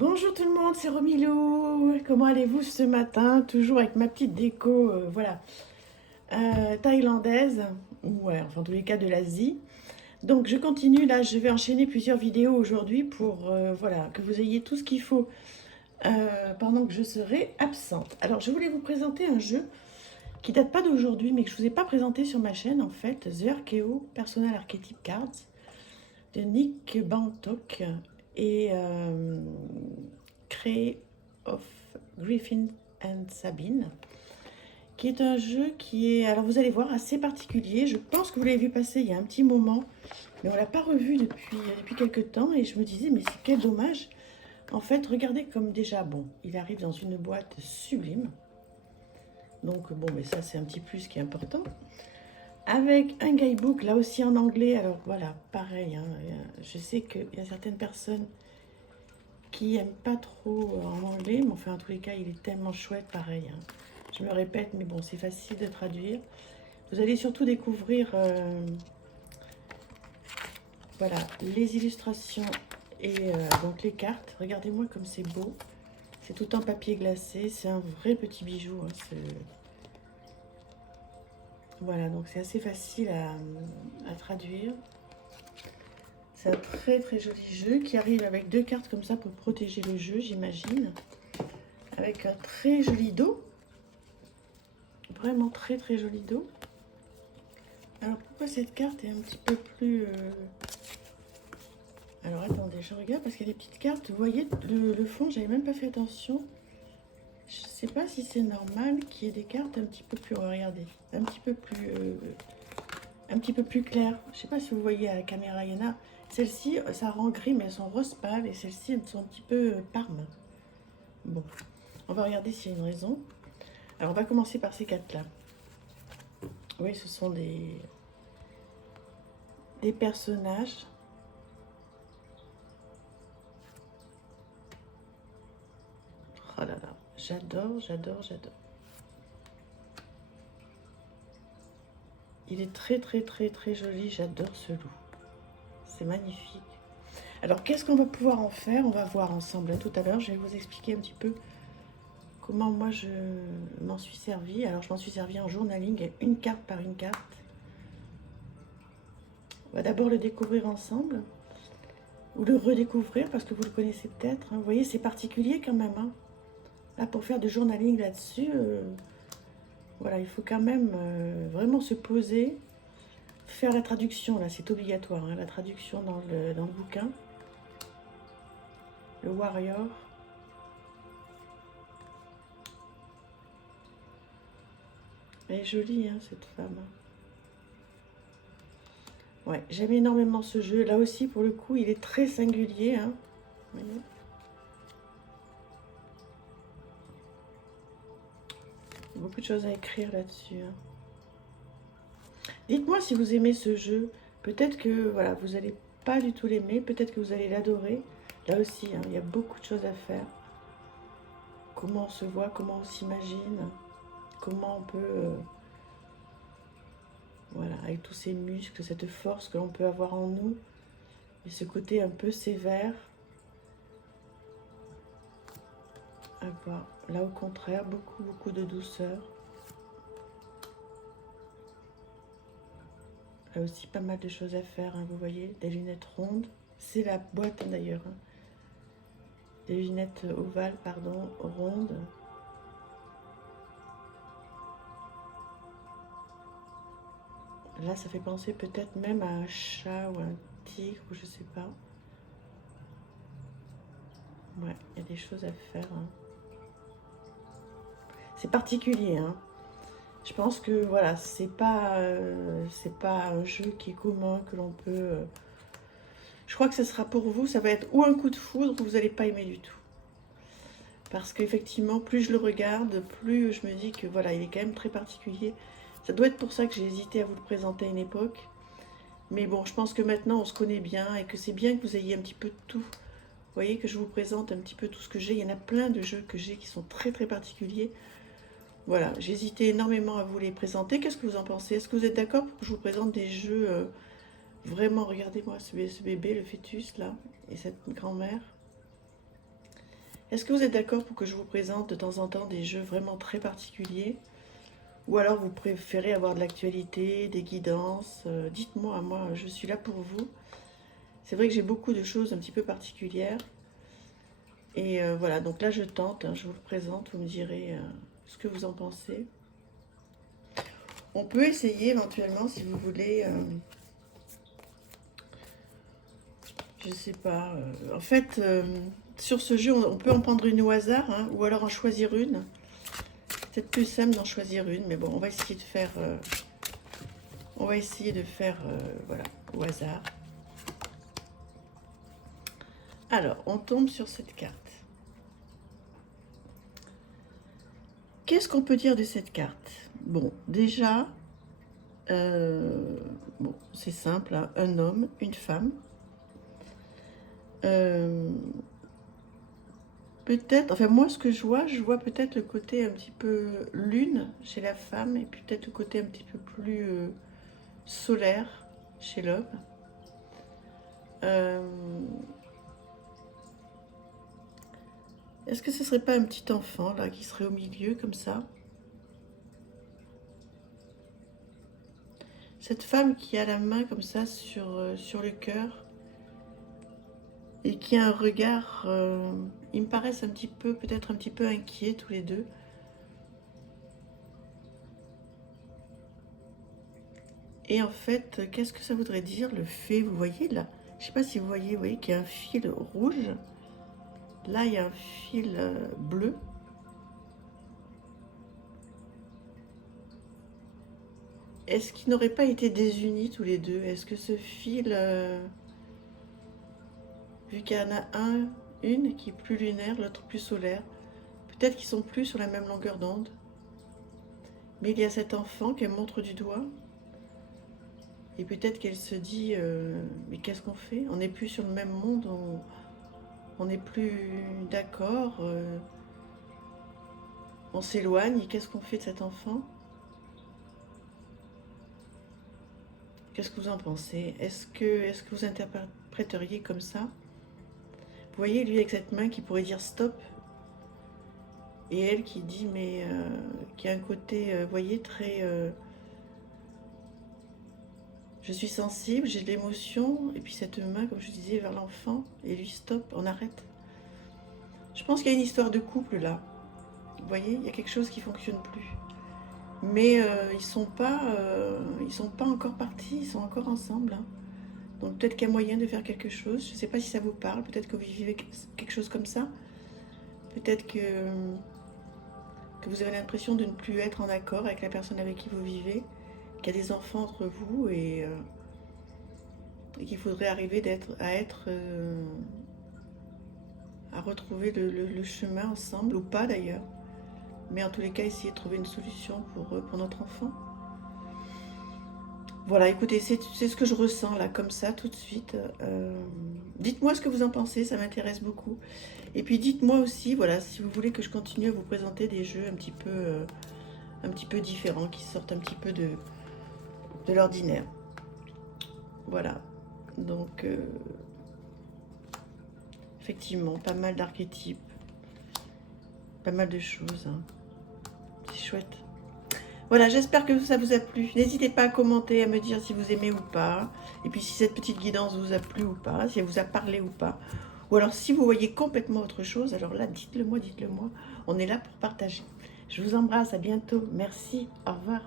Bonjour tout le monde, c'est Romilou. Comment allez-vous ce matin? Toujours avec ma petite déco, voilà, thaïlandaise, ou ouais, enfin en tous les cas de l'Asie. Donc je continue là, je vais enchaîner plusieurs vidéos aujourd'hui pour voilà, que vous ayez tout ce qu'il faut pendant que je serai absente. Alors je voulais vous présenter un jeu qui date pas d'aujourd'hui, mais que je vous ai pas présenté sur ma chaîne en fait, The Archeo Personal Archetype Cards de Nick Bantok et Cray of Griffin and Sabine, qui est un jeu qui est, alors vous allez voir, assez particulier. Je pense que vous l'avez vu passer il y a un petit moment, mais on l'a pas revu depuis quelques temps, et je me disais, mais c'est quel dommage. En fait, regardez comme déjà, bon, il arrive dans une boîte sublime. Donc bon, mais ça c'est un petit plus qui est important. Avec un guidebook, là aussi en anglais. Alors voilà, pareil, hein, je sais qu'il y a certaines personnes qui n'aiment pas trop en anglais, mais enfin en tous les cas, il est tellement chouette, pareil, hein. Je me répète, mais bon, c'est facile de traduire. Vous allez surtout découvrir voilà, les illustrations et donc les cartes. Regardez-moi comme c'est beau. C'est tout en papier glacé. C'est un vrai petit bijou, hein, voilà, donc c'est assez facile à traduire. C'est un très très joli jeu qui arrive avec deux cartes comme ça pour protéger le jeu, j'imagine. Avec un très joli dos. Vraiment très très joli dos. Alors pourquoi cette carte est un petit peu plus... Alors attendez, je regarde parce qu'il y a des petites cartes. Vous voyez le fond, j'avais même pas fait attention. Je sais pas si c'est normal qu'il y ait des cartes un petit peu plus... Regardez, un petit peu plus claires. Je sais pas si vous voyez à la caméra, il y en a... Celles-ci, ça rend gris, mais elles sont rose pâle. Et celles-ci, elles sont un petit peu parme. Bon, on va regarder s'il y a une raison. Alors, on va commencer par ces quatre-là. Oui, ce sont des personnages. Oh là là, j'adore, j'adore, j'adore. Il est très, très, très, très joli. J'adore ce loup. C'est magnifique. Alors, qu'est-ce qu'on va pouvoir en faire? On va voir ensemble. Tout à l'heure, je vais vous expliquer un petit peu comment moi je m'en suis servi. Alors, je m'en suis servi en journaling, une carte par une carte. On va d'abord le découvrir ensemble, ou le redécouvrir parce que vous le connaissez peut-être, hein. Vous voyez, c'est particulier quand même, hein. Là, pour faire du journaling là-dessus, voilà, il faut quand même vraiment se poser. Faire la traduction, là, c'est obligatoire, hein, la traduction dans le bouquin. Le Warrior. Elle est jolie, hein, cette femme. Ouais, j'aime énormément ce jeu. Là aussi, pour le coup, il est très singulier, hein. Vous voyez ? Beaucoup de choses à écrire là-dessus, hein. Dites-moi si vous aimez ce jeu. Peut-être que voilà, vous n'allez pas du tout l'aimer. Peut-être que vous allez l'adorer. Là aussi, hein, il y a beaucoup de choses à faire. Comment on se voit, comment on s'imagine, comment on peut... voilà, avec tous ces muscles, cette force que l'on peut avoir en nous. Et ce côté un peu sévère. Avoir, là au contraire, beaucoup, beaucoup de douceur. Là aussi, pas mal de choses à faire, hein, vous voyez, des lunettes rondes. C'est la boîte d'ailleurs, hein. Des lunettes ovales, pardon, rondes. Là, ça fait penser peut-être même à un chat ou un tigre, ou je sais pas. Ouais, il y a des choses à faire, hein. C'est particulier, hein. Je pense que voilà, c'est pas un jeu qui est commun, que l'on peut... Je crois que ce sera pour vous, ça va être ou un coup de foudre ou vous n'allez pas aimer du tout. Parce qu'effectivement, plus je le regarde, plus je me dis que voilà, il est quand même très particulier. Ça doit être pour ça que j'ai hésité à vous le présenter à une époque. Mais bon, je pense que maintenant on se connaît bien et que c'est bien que vous ayez un petit peu de tout. Vous voyez que je vous présente un petit peu tout ce que j'ai. Il y en a plein de jeux que j'ai qui sont très très particuliers. Voilà, j'ai hésité énormément à vous les présenter. Qu'est-ce que vous en pensez? Est-ce que vous êtes d'accord pour que je vous présente des jeux vraiment, regardez-moi ce bébé, le fœtus là, et cette grand-mère. Est-ce que vous êtes d'accord pour que je vous présente de temps en temps des jeux vraiment très particuliers? Ou alors vous préférez avoir de l'actualité, des guidances? Dites-moi, moi je suis là pour vous. C'est vrai que j'ai beaucoup de choses un petit peu particulières. Et voilà, donc là je tente, hein, je vous le présente, vous me direz ce que vous en pensez. On peut essayer éventuellement, si vous voulez, je sais pas. En fait, sur ce jeu, on peut en prendre une au hasard, hein, ou alors en choisir une. C'est peut-être plus simple d'en choisir une, mais bon, on va essayer de faire, voilà, au hasard. Alors, on tombe sur cette carte. Qu'est-ce qu'on peut dire de cette carte? Bon, déjà, bon, c'est simple, hein, un homme, une femme. Peut-être, enfin moi ce que je vois peut-être le côté un petit peu lune chez la femme et puis peut-être le côté un petit peu plus solaire chez l'homme. Est-ce que ce serait pas un petit enfant là qui serait au milieu comme ça? Cette femme qui a la main comme ça sur le cœur et qui a un regard, ils me paraissent un petit peu, peut-être un petit peu inquiets tous les deux. Et en fait, qu'est-ce que ça voudrait dire le fait, vous voyez là, je sais pas si vous voyez qu'il y a un fil rouge. Là, il y a un fil bleu. Est-ce qu'ils n'auraient pas été désunis tous les deux? Est-ce que ce fil, vu qu'il y en a une qui est plus lunaire, l'autre plus solaire, peut-être qu'ils sont plus sur la même longueur d'onde. Mais il y a cet enfant qu'elle montre du doigt. Et peut-être qu'elle se dit, mais qu'est-ce qu'on fait? On n'est plus sur le même monde, on n'est plus d'accord, on s'éloigne, qu'est-ce qu'on fait de cet enfant? Qu'est-ce que vous en pensez? Est-ce que vous interpréteriez comme ça? Vous voyez, lui avec cette main qui pourrait dire stop, et elle qui dit, mais qui a un côté, vous voyez, très... je suis sensible, j'ai de l'émotion, et puis cette main, comme je disais, vers l'enfant, et lui stop, on arrête. Je pense qu'il y a une histoire de couple là. Vous voyez, il y a quelque chose qui ne fonctionne plus. Mais ils sont pas encore partis, ils sont encore ensemble. Hein. Donc peut-être qu'il y a moyen de faire quelque chose. Je ne sais pas si ça vous parle, peut-être que vous vivez quelque chose comme ça. Peut-être que vous avez l'impression de ne plus être en accord avec la personne avec qui vous vivez, qu'il y a des enfants entre vous et qu'il faudrait arriver à retrouver le chemin ensemble, ou pas d'ailleurs. Mais en tous les cas, essayer de trouver une solution pour notre enfant. Voilà, écoutez, c'est ce que je ressens là, comme ça, tout de suite. Dites-moi ce que vous en pensez, ça m'intéresse beaucoup. Et puis dites-moi aussi, voilà, si vous voulez que je continue à vous présenter des jeux un petit peu différents, qui sortent un petit peu de l'ordinaire. Voilà, donc effectivement, pas mal d'archétypes, pas mal de choses. Hein. C'est chouette. Voilà, j'espère que ça vous a plu. N'hésitez pas à commenter, à me dire si vous aimez ou pas. Et puis si cette petite guidance vous a plu ou pas, si elle vous a parlé ou pas. Ou alors si vous voyez complètement autre chose, alors là, dites-le moi, dites-le moi. On est là pour partager. Je vous embrasse, à bientôt. Merci, au revoir.